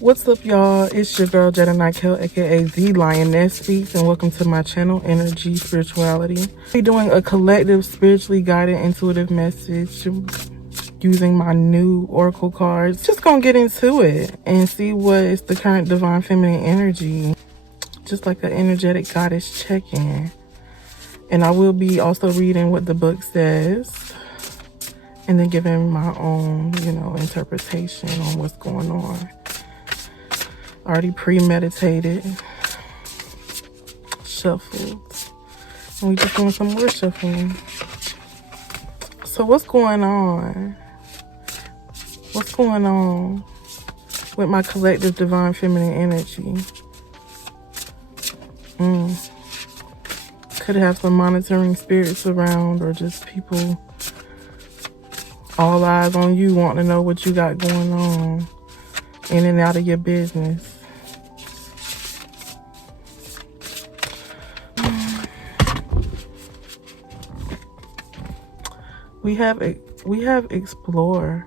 What's up, y'all? It's your girl Jetta Nykel, aka The Lioness Speaks, and welcome to my channel, Energy Spirituality. We're doing a collective, spiritually guided, intuitive message using my new oracle cards. Just gonna get into it and see what is the current divine feminine energy, just like an energetic goddess check-in. And I will be also reading what the book says and then giving my own, interpretation on what's going on. Already premeditated, shuffled, and we just doing some more shuffling. So what's going on? What's going on with my collective divine feminine energy? Could have some monitoring spirits around, or just people all eyes on you, wanting to know what you got going on in and out of your business. We have explore.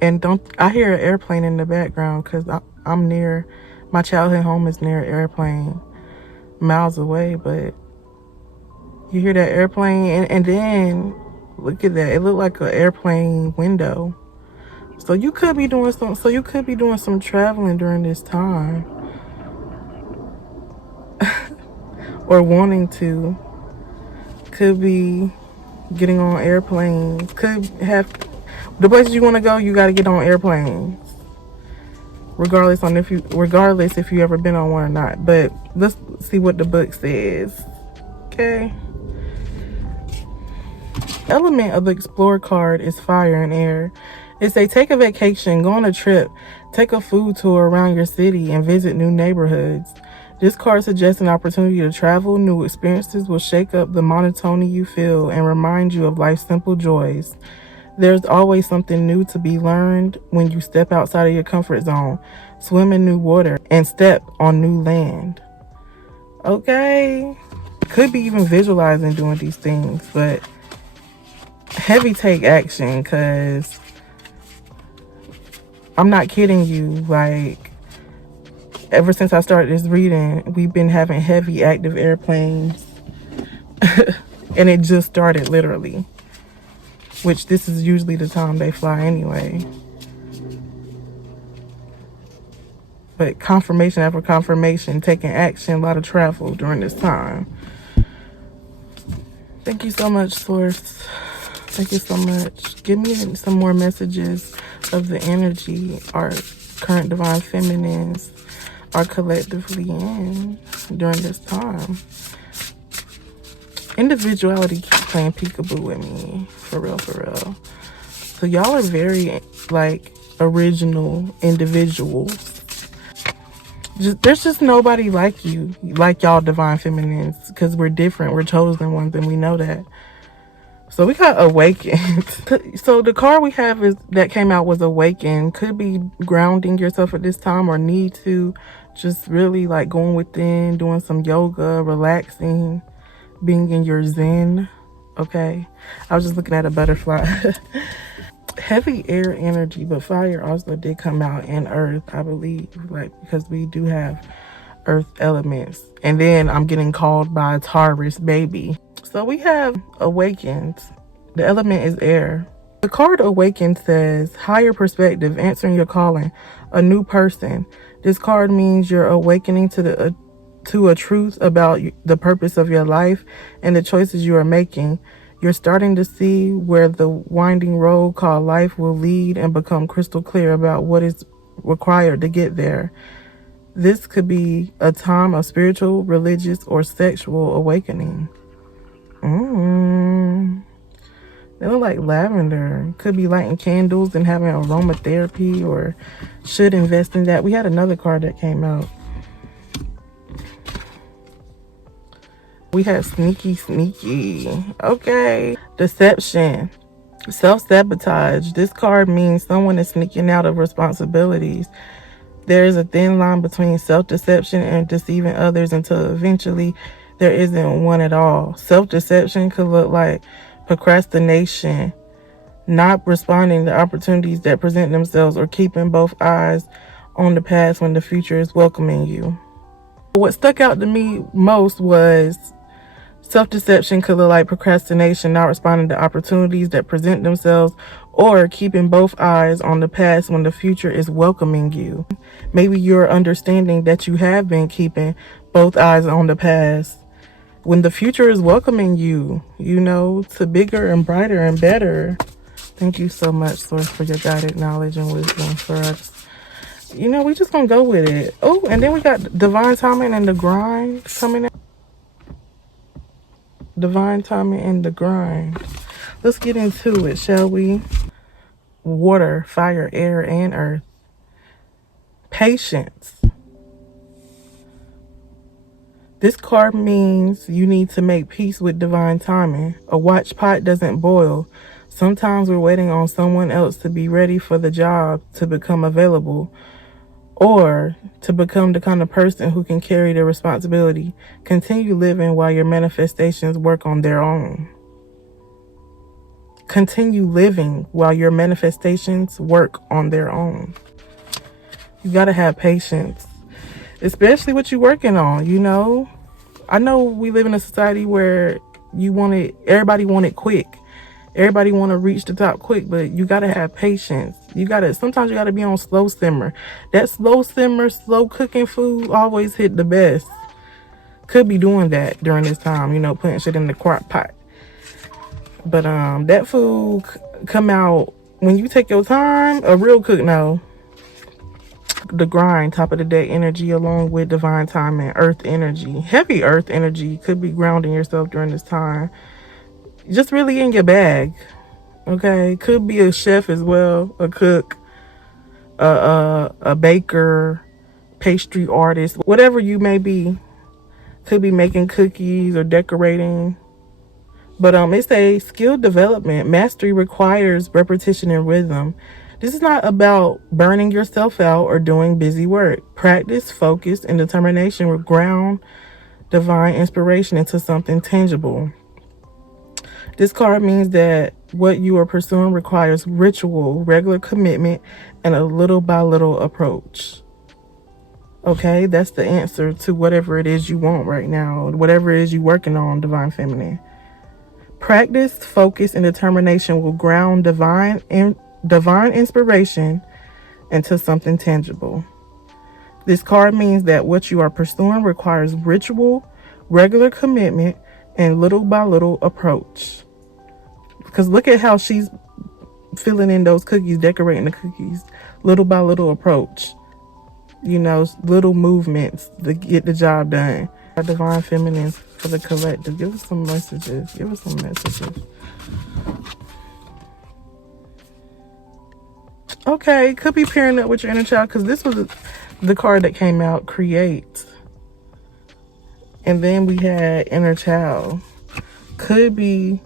And I hear an airplane in the background because I'm near, my childhood home is near an airplane, miles away, but you hear that airplane and then look at that, it looked like an airplane window. So you could be doing some traveling during this time. Or wanting to. Could be getting on airplanes. Could have the places you want to go, you got to get on airplanes. Regardless if you ever been on one or not. But let's see what the book says. Okay. The element of the Explorer card is fire and air. It say take a vacation, go on a trip, take a food tour around your city, and visit new neighborhoods. This card suggests an opportunity to travel. New experiences will shake up the monotony you feel and remind you of life's simple joys. There's always something new to be learned when you step outside of your comfort zone, swim in new water, and step on new land. Okay? Could be even visualizing doing these things, but heavy take action, because I'm not kidding you. Like, ever since I started this reading, we've been having heavy active airplanes. And it just started, literally. Which this is usually the time they fly anyway. But confirmation after confirmation, taking action, a lot of travel during this time. Thank you so much, Source. Thank you so much. Give me some more messages of the energy our current divine feminines are collectively in during this time. Individuality keep playing peekaboo with me, for real. So y'all are very like original individuals. There's just nobody like you, like y'all divine feminines, because we're different, we're chosen ones, and we know that. So we got awakened. So the card we have that came out was awakened. Could be grounding yourself at this time, or need to just really like going within, doing some yoga, relaxing, being in your zen. Okay, I was just looking at a butterfly. Heavy air energy, but fire also did come out in earth, I believe, like, because we do have earth elements. And then I'm getting called by a Taurus baby. So we have awakened. The element is air. The card awakened says higher perspective, answering your calling, a new person. This card means you're awakening to a truth about the purpose of your life and the choices you are making. You're starting to see where the winding road called life will lead and become crystal clear about what is required to get there. This could be a time of spiritual, religious, or sexual awakening. They look like lavender. Could be lighting candles and having aromatherapy, or should invest in that. We had another card that came out. We have sneaky. Okay. Deception. Self-sabotage. This card means someone is sneaking out of responsibilities. There is a thin line between self-deception and deceiving others until eventually there isn't one at all. Self-deception could look like procrastination, not responding to opportunities that present themselves, or keeping both eyes on the past when the future is welcoming you. What stuck out to me most was self-deception could look like procrastination, not responding to opportunities that present themselves, or keeping both eyes on the past when the future is welcoming you. Maybe you're understanding that you have been keeping both eyes on the past when the future is welcoming you, to bigger and brighter and better. Thank you so much, Source, for your guided knowledge and wisdom for us. We just gonna go with it. Oh, and then we got divine timing and the grind coming out. Divine timing and the grind. Let's get into it, shall we? Water, fire, air, and earth. Patience. This card means you need to make peace with divine timing. A watch pot doesn't boil. Sometimes we're waiting on someone else to be ready for the job to become available, or to become the kind of person who can carry the responsibility. Continue living while your manifestations work on their own. Continue living while your manifestations work on their own. You gotta have patience, especially what you're working on, I know we live in a society where everybody want it quick. Everybody want to reach the top quick, but you got to have patience. Sometimes you got to be on slow simmer. That slow simmer, slow cooking food always hit the best. Could be doing that during this time, putting shit in the crock pot. But that food come out when you take your time. A real cook know. The grind, top of the day energy, along with divine timing, earth energy. Heavy earth energy could be grounding yourself during this time. Just really in your bag, okay? Could be a chef as well, a cook, a baker, pastry artist, whatever you may be. Could be making cookies or decorating. But it's a skill development. Mastery requires repetition and rhythm. This is not about burning yourself out or doing busy work. Practice, focus, and determination will ground divine inspiration into something tangible. This card means that what you are pursuing requires ritual, regular commitment, and a little by little approach. Okay, that's the answer to whatever it is you want right now, whatever it is you're working on, Divine Feminine. Practice, focus, and determination will ground divine inspiration into something tangible. This card means that what you are pursuing requires ritual, regular commitment, and little by little approach. Because look at how she's filling in those cookies, decorating the cookies. Little by little approach. Little movements to get the job done. Our Divine Feminine for the collective. Give us some messages. Okay, could be pairing up with your inner child, because this was the card that came out, create. And then we had inner child. Could be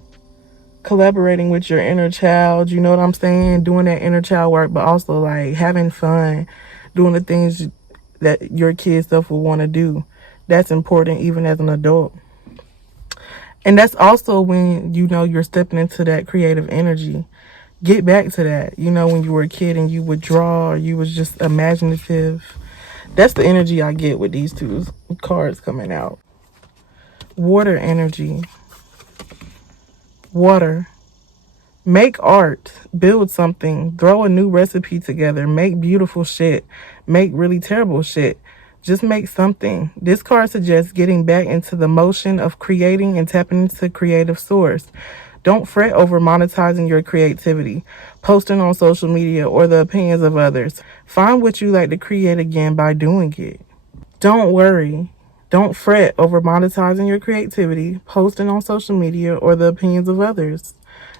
collaborating with your inner child, you know what I'm saying? Doing that inner child work, but also like having fun, doing the things that your kid self will want to do. That's important even as an adult. And that's also when you're stepping into that creative energy. Get back to that. When you were a kid and you would draw, or you was just imaginative. That's the energy I get with these two cards coming out. Water energy. Water. Make art. Build something. Throw a new recipe together. Make beautiful shit. Make really terrible shit. Just make something. This card suggests getting back into the motion of creating and tapping into creative source. Don't fret over monetizing your creativity, posting on social media, or the opinions of others. Find what you like to create again by doing it. Don't worry. Don't fret over monetizing your creativity, posting on social media, or the opinions of others.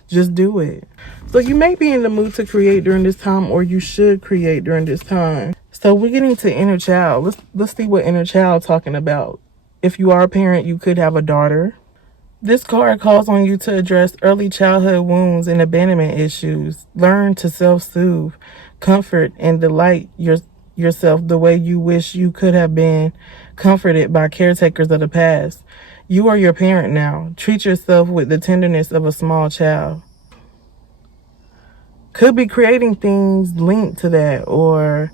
Just do it. So you may be in the mood to create during this time, or you should create during this time. So we're getting to inner child. Let's see what inner child talking about. If you are a parent, you could have a daughter. This card calls on you to address early childhood wounds and abandonment issues. Learn to self-soothe, comfort, and delight yourself the way you wish you could have been comforted by caretakers of the past. You are your parent now. Treat yourself with the tenderness of a small child. could be creating things linked to that, or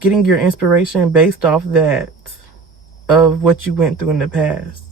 getting your inspiration based off that, of what you went through in the past.